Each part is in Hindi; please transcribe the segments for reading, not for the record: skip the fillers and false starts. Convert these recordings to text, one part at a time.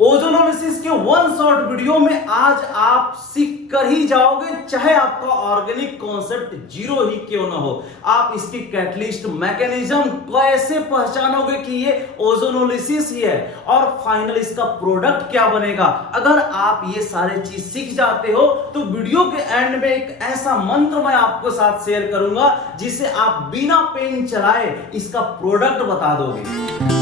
ओजोनोलिसिस के वन शॉट वीडियो में आज आप सीख कर ही जाओगे, चाहे आपका ऑर्गेनिक कॉन्सेप्ट जीरो ही क्यों ना हो। आप इसकी कैटलिस्ट मैकेनिज्म कैसे पहचानोगे कि ये ओजोनोलिसिस ही है, और फाइनल इसका प्रोडक्ट क्या बनेगा। अगर आप ये सारे चीज सीख जाते हो तो वीडियो के एंड में एक ऐसा मंत्र मैं आपको साथ शेयर करूंगा जिसे आप बिना पेन चलाए इसका प्रोडक्ट बता दोगे।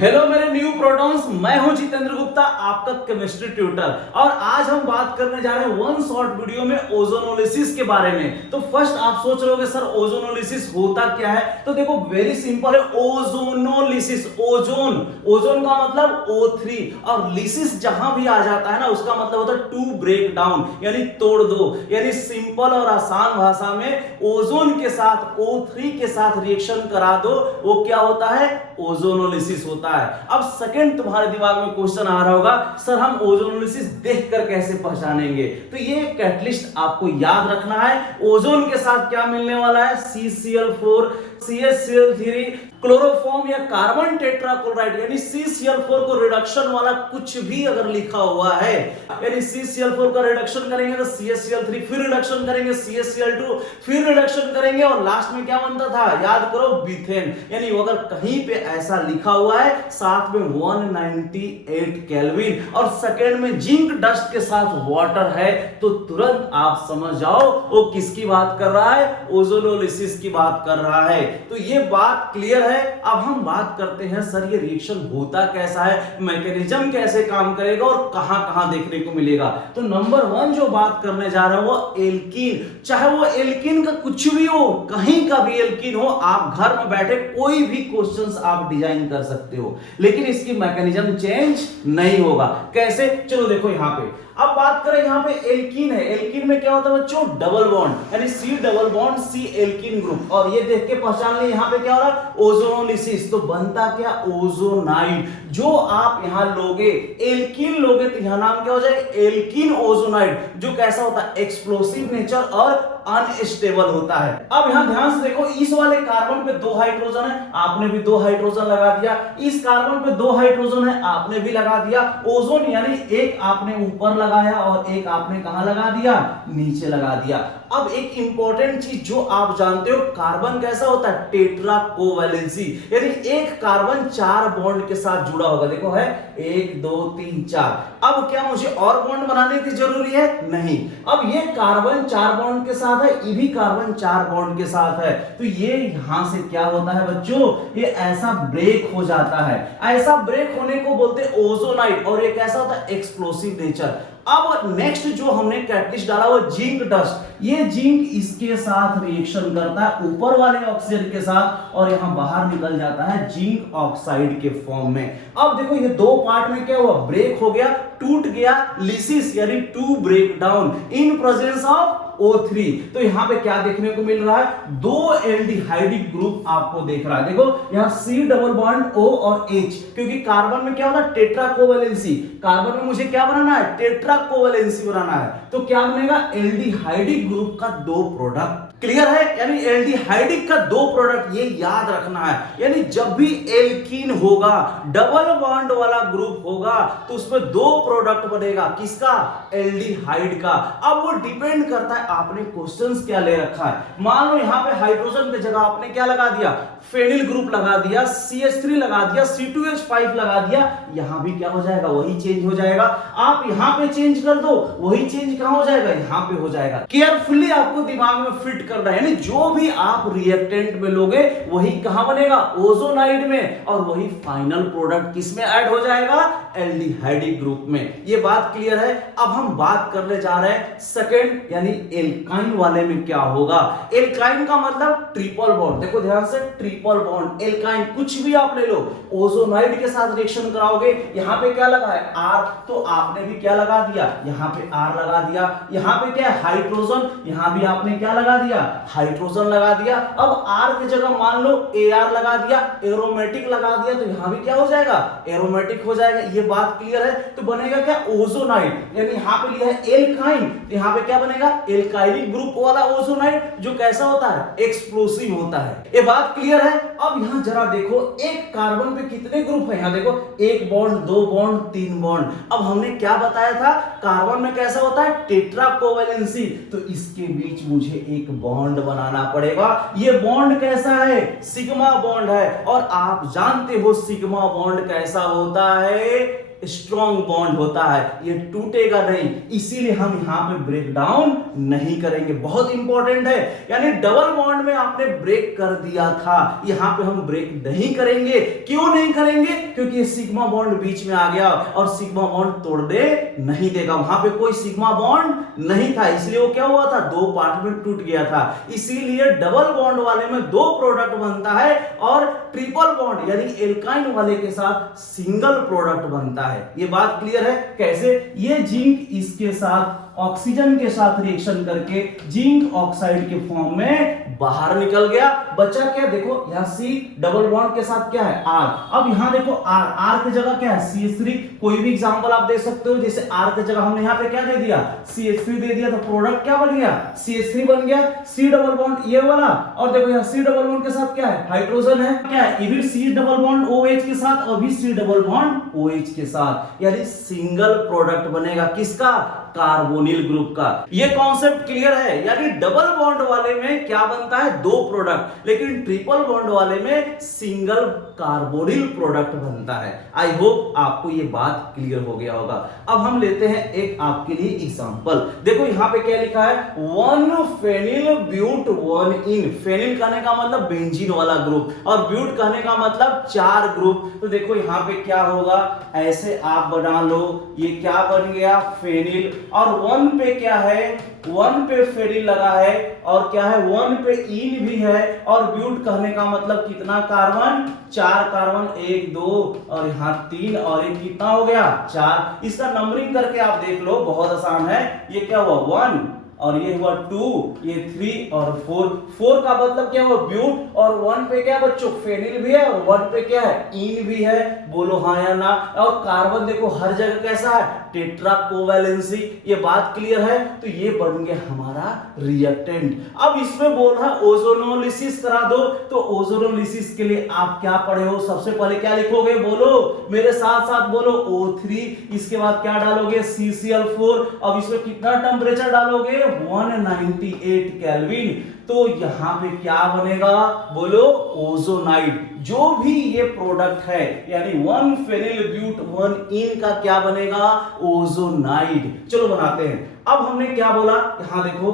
हेलो मेरे न्यू प्रोटॉन्स, मैं हूं जितेंद्र गुप्ता, आपका केमिस्ट्री ट्यूटर, और आज हम बात करने जा रहे हैं वन शॉट वीडियो में ओजोनोलिसिस के बारे में। तो फर्स्ट आप सोच रहे होगे सर ओजोनोलिसिस होता क्या है। तो देखो वेरी सिंपल है, ओजोनोलिसिस, ओजोन का मतलब O3, और लिसिस जहां भी आ जाता है ना उसका मतलब होता है टू ब्रेक डाउन, यानी तोड़ दो। यानी सिंपल और आसान भाषा में ओजोन के साथ O3 के साथ रिएक्शन करा दो, वो क्या होता है, ओजोनोलिसिस होता है। अब सेकंड तुम्हारे दिमाग में क्वेश्चन आ रहा होगा, सर हम ओजोनोलिसिस देखकर कैसे पहचानेंगे। तो ये कैटलिस्ट आपको याद रखना है। ओजोन के साथ क्या मिलने वाला है, CCl4, CaCl3, क्लोरोफॉर्म या कार्बन टेट्राक्लोराइड, यानी CCl4 को रिडक्शन वाला कुछ भी अगर लिखा हुआ है, यानी CCl4 का रिडक्शन करेंगे तो CaCl3, फिर रिडक्शन करेंगे CaCl2, फिर रिडक्शन करेंगे और लास्ट में क्या बनता था, याद करो, मीथेन। यानी अगर कहीं पे ऐसा लिखा हुआ है साथ में 198 केल्विन और सेकेंड में जिंक डस्ट के साथ वाटर है, तो तुरंत आप समझ जाओ वो किसकी बात कर रहा है, ओजोनोलिसिस की बात कर रहा है। तो ये बात क्लियर है। अब हम बात करते हैं सर ये रिएक्शन होता कैसा है, मैकेनिज्म कैसे काम करेगा और कहां कहां देखने को मिलेगा। तो नंबर 1 जो बात करने जा रहा हूं वो एल्कीन, चाहे वो एल्कीन का कुछ भी हो, कहीं का भी एल्कीन हो, आप घर में बैठे कोई भी क्वेश्चंस आप डिजाइन कर सकते हो, लेकिन इसकी मैकेनिज्म चेंज नहीं होगा। कैसे, चलो देखो यहां पे। अब बात करें यहाँ पे एल्कीन है, एल्कीन में क्या होता है बच्चों, डबल बॉन्ड, यानी C double bond C alkene group, और ये देख के पहचान ले यहाँ पे क्या हो रहा है, ओजोनोलिसिस। तो बनता क्या, ओजोनाइड। जो आप यहाँ लोगे एल्कीन लोगे तो यहाँ नाम क्या हो जाए, एल्कीन ओजोनाइड, जो कैसा होता है, एक्सप्लोसिव नेचर और अनस्टेबल होता है। अब यहां ध्यान से देखो, इस वाले कार्बन पे 2 हाइड्रोजन है, आपने भी 2 हाइड्रोजन लगा दिया, इस कार्बन पे 2 हाइड्रोजन है, आपने भी लगा दिया। ओजोन यानी एक आपने ऊपर लगाया और एक आपने कहां लगा दिया, नीचे लगा दिया। अब एक इंपॉर्टेंट चीज जो आप जानते हो, कार्बन कैसा होता है, टेट्रा कोवैलेंसी, यानी एक कार्बन 4 बॉन्ड के साथ जुड़ा होगा। देखो है 1 2 3 4। अब क्या मुझे और बॉन्ड बनाने की जरूरी है, नहीं। अब ये कार्बन 4 बॉन्ड के साथ है, ये भी कार्बन 4 बॉन्ड के साथ है, तो ये यहां से क्या होता है बच्चों, ये ऐसा ब्रेक हो जाता है। ऐसा ब्रेक होने को बोलते हैं ओजोनाइड, और ये कैसा होता है, एक्सप्लोसिव नेचर। अब नेक्स्ट जो हमने कैटलिस्ट डाला वो जिंक डस्ट, ये जिंक इसके साथ रिएक्शन करता है ऊपर वाले ऑक्सीजन के साथ, और यहां बाहर निकल जाता है जिंक ऑक्साइड के फॉर्म में। अब देखो ये 2 पार्ट में क्या हुआ, ब्रेक हो गया, टूट गया, लिसिस यानी to break down in presence of O3। तो यहां पे क्या देखने को मिल रहा है, 2 एल्डिहाइडिक ग्रुप आपको देख रहा है। देखो यहां C डबल बॉन्ड O और H, क्योंकि कार्बन में क्या होता है, टेट्रा कोवैलेंसी, कार्बन में मुझे क्या बनाना है, टेट्रा कोवैलेंसी बनाना है, तो क्या बनेगा, एल्डिहाइडिक ग्रुप का 2 प्रोडक्ट। क्लियर है, यानी एल्डिहाइडिक का 2 प्रोडक्ट, ये याद रखना है। यानी जब भी एल्कीन होगा, डबल बॉन्ड वाला ग्रुप होगा, तो उसमें 2 प्रोडक्ट बनेगा, किसका, एल्डिहाइड का। अब वो डिपेंड करता है आपने क्वेश्चंस क्या ले रखा है। मान लो यहां पे हाइड्रोजन की जगह आपने क्या लगा दिया, फेनिल ग्रुप लगा दिया, CH3 लगा दिया, C2H5 लगा दिया, यहां भी क्या हो जाएगा, वही चेंज हो जाएगा। आप यहां पे चेंज कर दो, वही चेंज कहां हो जाएगा, यहां पे हो जाएगा। केयरफुली आपको दिमाग में फिट करना है, यानी जो भी आप रिएक्टेंट में लोगे वही कहां बनेगा, ओजोनाइड में, और वही फाइनल प्रोडक्ट किसमें ऐड हो जाएगा, एल्डिहाइडिक ग्रुप में। ये बात क्लियर है। अब हम बात करने जा रहे हैं सेकंड, यानी एल्काइन वाले में क्या होगा। एल्काइन का मतलब ट्रिपल बॉन्ड, देखो ध्यान से, ट्रिपल बॉन्ड एल्काइन, कुछ भी आप ले लो, ओजोनाइड के साथ रिएक्शन कराओगे, यहां पे क्या लगा है, R, तो आपने भी क्या लगा दिया, यहां पे R लगा दिया। यहां पे क्या है, हाइड्रोजन, यहां भी आपने क्या लगा दिया, हाइड्रोजन लगा दिया। अब R की जगह मान लो AR लगा दिया, एरोमेटिक लगा दिया, तो यहां भी क्या हो जाएगा, एरोमेटिक हो जाएगा। ये बात क्लियर है। तो बनेगा क्या, ओजोनाइड, यानी यहां पे लिया है एल्काइन, यहां पे क्या बनेगा, एल्काइनिक ग्रुप वाला ओजोनाइड, जो कैसा होता है, एक्सप्लोसिव होता है। ये बात क्लियर क्लियर है। अब यहाँ जरा देखो, एक कार्बन पे कितने ग्रुप है, यहाँ देखो, एक बॉन्ड, दो बॉन्ड, तीन बॉन्ड। अब हमने क्या बताया था, कार्बन में कैसा होता है, टेट्रा कोवैलेंसी, तो इसके बीच मुझे एक बॉन्ड बनाना पड़ेगा। ये बॉन्ड कैसा है, सिग्मा बॉन्ड है, और आप जानते हो सिग्मा बॉन्ड कैसा होता है, स्ट्रॉन्ग बॉन्ड होता है, ये टूटेगा नहीं, इसीलिए हम यहां पे ब्रेक डाउन नहीं करेंगे। बहुत इंपॉर्टेंट है, यानी डबल बॉन्ड में आपने ब्रेक कर दिया था, यहां पे हम ब्रेक नहीं करेंगे। क्यों नहीं करेंगे, क्योंकि ये सिग्मा बॉन्ड बीच में आ गया और सिग्मा बॉन्ड तोड़ दे नहीं देगा। वहां पे कोई सिग्मा बॉन्ड नहीं था, इसलिए वो क्या हुआ था, दो पार्ट में टूट गया था। इसीलिए डबल बॉन्ड वाले में दो प्रोडक्ट बनता है और ट्रिपल बॉन्ड यानी एल्काइन वाले के साथ सिंगल प्रोडक्ट बनता है। ये बात क्लियर है। कैसे, ये जिंक इसके साथ ऑक्सीजन के साथ रिएक्शन करके जिंक ऑक्साइड के फॉर्म में बाहर निकल गया, बचा क्या, देखो यहाँ C डबल बॉन्ड के साथ क्या है, R। अब यहाँ देखो R की जगह क्या है, CH3। कोई भी एग्जांपल आप दे सकते हो, जैसे R की जगह हमने यहाँ पे क्या दे दिया, CH3 दे दिया, तो प्रोडक्ट क्या बन गया, CH3 बन गया। C डबल बॉन्ड ये वाला, और देखो यहाँ C डबल बॉन्ड के साथ क्या है, हाइड्रोजन है, क्या है, ये भी C डबल बॉन्ड OH के साथ और भी C डबल बॉन्ड OH के साथ, यानी सिंगल प्रोडक्ट बनेगा किसका, कार्बोनिल ग्रुप का। ये कॉन्सेप्ट क्लियर है, यानी डबल बॉन्ड वाले में क्या बनता है, दो प्रोडक्ट, लेकिन ट्रिपल बॉन्ड वाले में सिंगल कार्बोनिल प्रोडक्ट बनता है। आई होप आपको ये बात क्लियर हो गया होगा। अब हम लेते हैं एक आपके लिए एग्जांपल। देखो यहाँ पे क्या लिखा है, 1 फेनिल ब्यूट 1 इन। फेनिल कहने का मतलब बेंजीन वाला ग्रुप, और ब्यूट कहने का मतलब 4 ग्रुप। तो देखो यहाँ पे क्या होगा, ऐसे आप बना लो, ये क्या बन गया, फेनिल, और 1 पे क्या है, 1 पे फेनिल लगा है, और क्या है, 1 पे इन भी है, और ब्यूट कहने का मतलब कितना कार्बन, 4 कार्बन, 1 2 और यहाँ 3 और एक कितना हो गया, 4। इसका नंबरिंग करके आप देख लो, बहुत आसान है। ये क्या हुआ, 1 और ये हुआ 2, ये 3 और 4 का मतलब क्या हुआ, ब्यूट, और 1 पे क्या बच्चों, फेनिल भी है, और 1 पे क्या है, इन भी है, बोलो हाँ या ना। और कार्बन देखो हर जगह कैसा है, टेट्रा कोवैलेंसी। ये बात क्लियर है, तो ये बन गया हमारा रिएक्टेंट। अब इसमें बोल रहा है ओजोनोलिसिस करा दो, तो ओजोनोलिसिस के लिए आप क्या पढ़े हो, सबसे पहले क्या लिखोगे, बोलो मेरे साथ साथ बोलो, O3, इसके बाद क्या डालोगे, CCl4, अब इसमें कितना टेम्परेचर डालोगे, 198 केल्विन। तो यहां पे क्या बनेगा, बोलो ओजोनाइड। जो भी ये प्रोडक्ट है, यानी 1 फेनिल ब्यूट 1 इन का क्या बनेगा, ओजोनाइड। चलो बनाते हैं। अब हमने क्या बोला, यहां देखो,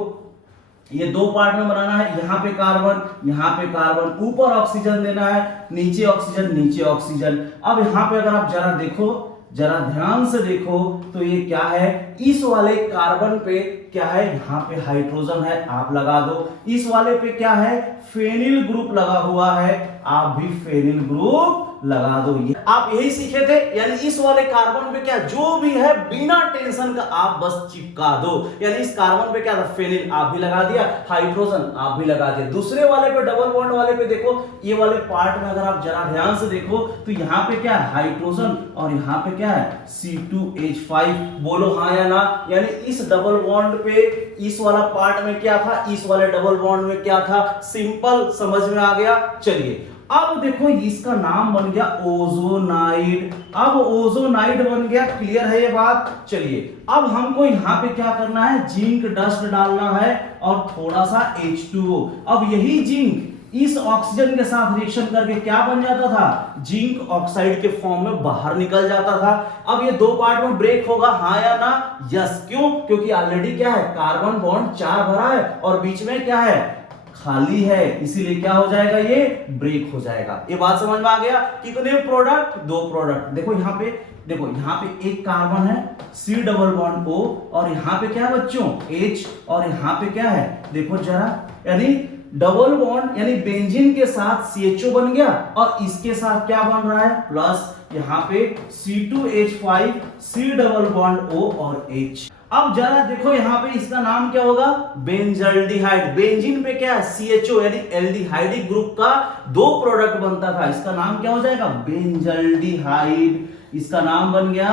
ये दो पार्ट में बनाना है, यहाँ पे कार्बन, यहाँ पे कार्बन, ऊपर ऑक्सीजन देना है, नीचे ऑक्सीजन, नीचे ऑक्सीजन। अब यहाँ पे अगर आप जरा देखो, जरा ध्यान से देखो, तो ये क्या है, इस वाले कार्बन पे क्या है, यहाँ पे हाइड्रोजन है, आप लगा दो। इस वाले पे क्या है, फेनिल ग्रुप लगा हुआ है, आप भी फेनिल ग्रुप लगा दो। ये आप यही सीखे थे, यानी इस वाले कार्बन पे क्या जो भी है बिना टेंशन का आप बस चिपका दो। यानी इस कार्बन पे क्या था, फेनिल आप भी लगा दिया, हाइड्रोजन आप भी लगा दिया। दूसरे वाले पे, डबल बॉन्ड वाले पे देखो, ये वाले पार्ट में अगर आप जरा ध्यान से देखो, तो यहाँ पे क्या है, हाइड्रोजन, और यहाँ पे क्या है, C2H5, बोलो हाँ या ना। यानी इस डबल बॉन्ड पे इस वाला पार्ट में क्या था, इस वाले डबल बॉन्ड में क्या था, सिंपल, समझ में आ गया। चलिए अब देखो, इसका नाम बन गया ओजोनाइड। अब ओजोनाइड बन गया, क्लियर है ये बात। चलिए अब हमको यहाँ पे क्या करना है, जिंक डस्ट डालना है और थोड़ा सा H2O। अब यही जिंक इस ऑक्सीजन के साथ रिएक्शन करके क्या बन जाता था, जिंक ऑक्साइड के फॉर्म में बाहर निकल जाता था। अब ये दो पार्ट में ब्रेक होगा, हाँ या ना, यस। क्यों, क्योंकि ऑलरेडी क्या है, कार्बन बॉन्ड 4 भरा है और बीच में क्या है, खाली है, इसीलिए क्या हो जाएगा, ये ब्रेक हो जाएगा। ये बात समझ में आ गया। कितने प्रोडक्ट, 2 प्रोडक्ट। देखो यहाँ पे, देखो यहाँ पे एक कार्बन है, C डबल बॉन्ड O, और यहाँ पे क्या है बच्चों, H, और यहाँ पे क्या है, देखो जरा, यानी डबल बॉन्ड यानी बेंजीन के साथ CHO बन गया, और इसके साथ क्या बन रहा है, प्लस यहाँ पे C2H5, C double bond O और H। अब जरा देखो यहाँ पे इसका नाम क्या होगा, बेंजल्डिहाइड। बेंजीन पे क्या है, CHO यानी एल्डिहाइडिक ग्रुप का 2 प्रोडक्ट बनता था, इसका नाम क्या हो जाएगा, बेंजल्डिहाइड। इसका नाम बन गया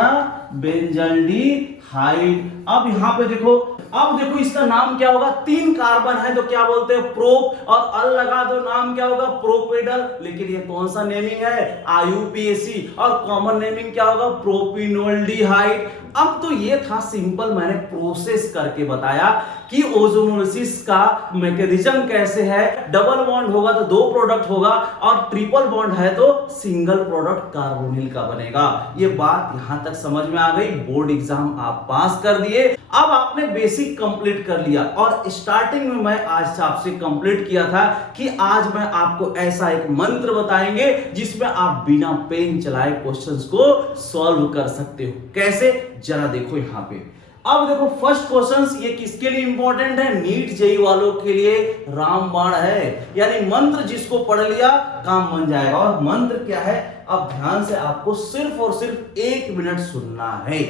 बेंजल्डिहाइड। अब यहाँ पे देखो अब देखो इसका नाम क्या होगा, 3 कार्बन है तो क्या बोलते हैं, प्रोप, और अल लगा दो, नाम क्या होगा, प्रोपेडल। लेकिन ये कौन सा नेमिंग है, आईयूपीएसी, और कॉमन नेमिंग क्या होगा, प्रोपिनोल्डिहाइड। अब तो ये था सिंपल, मैंने प्रोसेस करके बताया कि ओजोनोलिसिस का मैकेनिज्म कैसे है। डबल बॉन्ड होगा तो 2 प्रोडक्ट होगा, और ट्रिपल बॉन्ड है तो सिंगल प्रोडक्ट कार्बोनिल का बनेगा। ये बात यहां तक समझ में आ गई, बोर्ड एग्जाम आप पास कर दिए। अब आपने बेसिक कंप्लीट कर लिया, और स्टार्टिंग में मैं आज आपसे कंप्लीट किया था कि आज मैं आपको ऐसा एक मंत्र बताएंगे जिसमें आप बिना पेन चलाए क्वेश्चंस को सॉल्व कर सकते हो। कैसे, जरा देखो यहां पे। अब देखो फर्स्ट क्वेश्चन ये किसके लिए इंपॉर्टेंट है, नीट जेई वालों के लिए रामबाण है, यानी मंत्र जिसको पढ़ लिया काम बन जाएगा। और मंत्र क्या है, अब ध्यान से आपको सिर्फ और सिर्फ 1 मिनट सुनना है।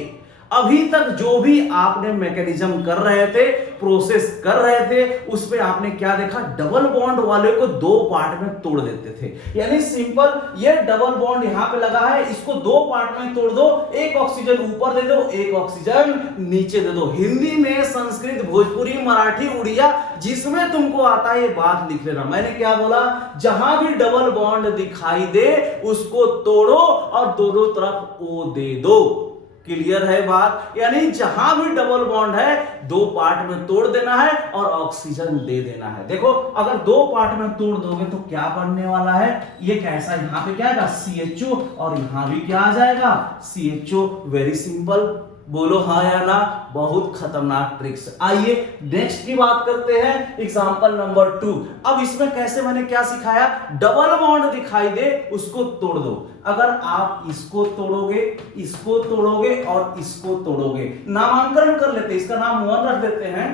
अभी तक जो भी आपने मैकेनिज्म कर रहे थे, प्रोसेस कर रहे थे, उसमें आपने क्या देखा, डबल बॉन्ड वाले को 2 पार्ट में तोड़ देते थे। यानी सिंपल, ये डबल बॉन्ड यहां पे लगा है, इसको 2 पार्ट में तोड़ दो, एक ऑक्सीजन ऊपर दे दो, एक ऑक्सीजन नीचे दे दो। हिंदी में, संस्कृत, भोजपुरी, मराठी, उड़िया, जिसमें तुमको आता है ये बात लिख लेना। मैंने क्या बोला, जहां भी डबल बॉन्ड दिखाई दे उसको तोड़ो और दोनों तरफ O दे दो। क्लियर है बात, यानी जहां भी डबल बॉन्ड है 2 पार्ट में तोड़ देना है और ऑक्सीजन दे देना है। देखो अगर 2 पार्ट में तोड़ दोगे तो क्या बनने वाला है, ये कैसा, यहां पे क्या आएगा, CHO, और यहां भी क्या आ जाएगा, CHO। वेरी सिंपल, बोलो हाँ या ना, बहुत खतरनाक ट्रिक्स। आइए नेक्स्ट की बात करते हैं, एग्जांपल नंबर 2। अब इसमें कैसे, मैंने क्या सिखाया, डबल बॉन्ड दिखाई दे उसको तोड़ दो। अगर आप इसको तोड़ोगे, इसको तोड़ोगे और इसको तोड़ोगे, नामांकन कर लेते हैं, इसका नाम 1 रख देते हैं,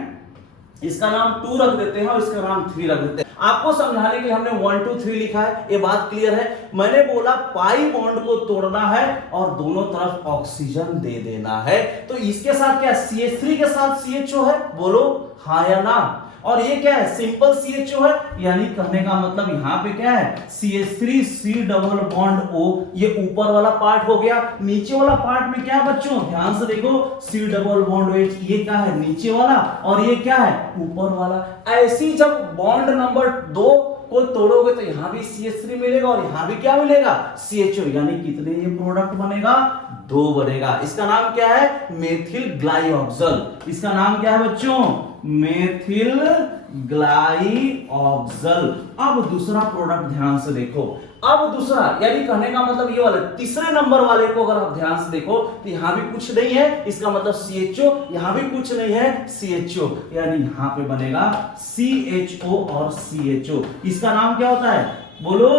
इसका नाम 2 रख देते हैं और इसका नाम 3 रख देते हैं। आपको समझाने के लिए हमने 1 2 3 लिखा है, ये बात क्लियर है। मैंने बोला पाई बॉन्ड को तोड़ना है और दोनों तरफ ऑक्सीजन दे देना है, तो इसके साथ क्या, CH3 के साथ CHO है, बोलो हाँ या ना। और ये क्या है, सिंपल CHO है, यानी कहने का मतलब यहां पे क्या है, CH3 C double bond O, ये ऊपर वाला पार्ट हो गया। नीचे वाला पार्ट में क्या बच्चों, ध्यान से देखो, C डबल बॉन्ड H, ये क्या है, नीचे वाला, और ये क्या है, ऊपर वाला। ऐसी जब बॉन्ड नंबर 2 को तोड़ोगे तो यहां भी CH3 मिलेगा और यहां भी क्या मिलेगा, CHO, यानी कितने ये प्रोडक्ट बनेगा, 2 बनेगा। इसका नाम क्या है, मेथिल ग्लाइऑक्सल। इसका नाम क्या है बच्चों, मेथिल ग्लाइऑक्सल। अब दूसरा प्रोडक्ट ध्यान से देखो, अब दूसरा यानी कहने का मतलब ये वाला तीसरे नंबर वाले को अगर आप ध्यान से देखो तो यहां भी कुछ नहीं है, इसका मतलब CHO, यहां भी कुछ नहीं है, CHO, यानी यहां पे बनेगा CHO और CHO। इसका नाम क्या होता है, बोलो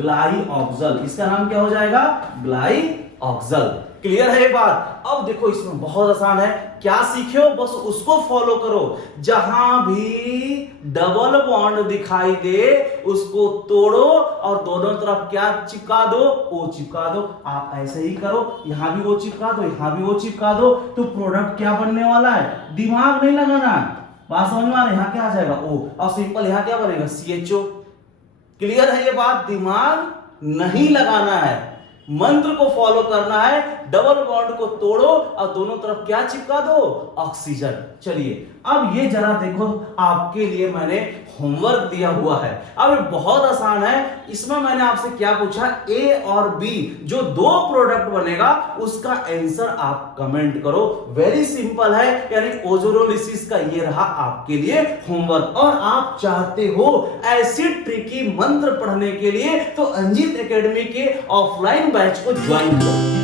ग्लाइऑक्सल। इसका नाम क्या हो जाएगा, ग्लाइऑक्सल। क्लियर है ये बात। अब देखो इसमें बहुत आसान है, क्या सीखे हो बस उसको फॉलो करो। जहां भी डबल बॉन्ड दिखाई दे उसको तोड़ो और दोनों तरफ क्या चिपका दो, O चिपका दो। आप ऐसे ही करो, यहां भी O चिपका दो, यहां भी O चिपका दो, तो प्रोडक्ट क्या बनने वाला है, दिमाग नहीं लगाना, बात समझ में आ रही है, यहां क्या आ जाएगा O, और सिंपल यहां क्या बनेगा, CHO। क्लियर है ये बात, दिमाग नहीं लगाना है, मंत्र को फॉलो करना है। डबल बॉन्ड को तोड़ो और दोनों तरफ क्या चिपका दो, ऑक्सीजन। चलिए अब ये जरा देखो, आपके लिए मैंने होमवर्क दिया हुआ है। अब ये बहुत आसान है, इसमें मैंने आपसे क्या पूछा, A और B जो 2 प्रोडक्ट बनेगा उसका आंसर आप कमेंट करो। वेरी सिंपल है, यानी ओजोनोलिसिस का ये रहा आपके लिए होमवर्क। और आप चाहते हो ऐसी ट्रिकी मंत्र पढ़ने के लिए तो अंजित एकेडमी के ऑफलाइन बैच को ज्वाइन करो।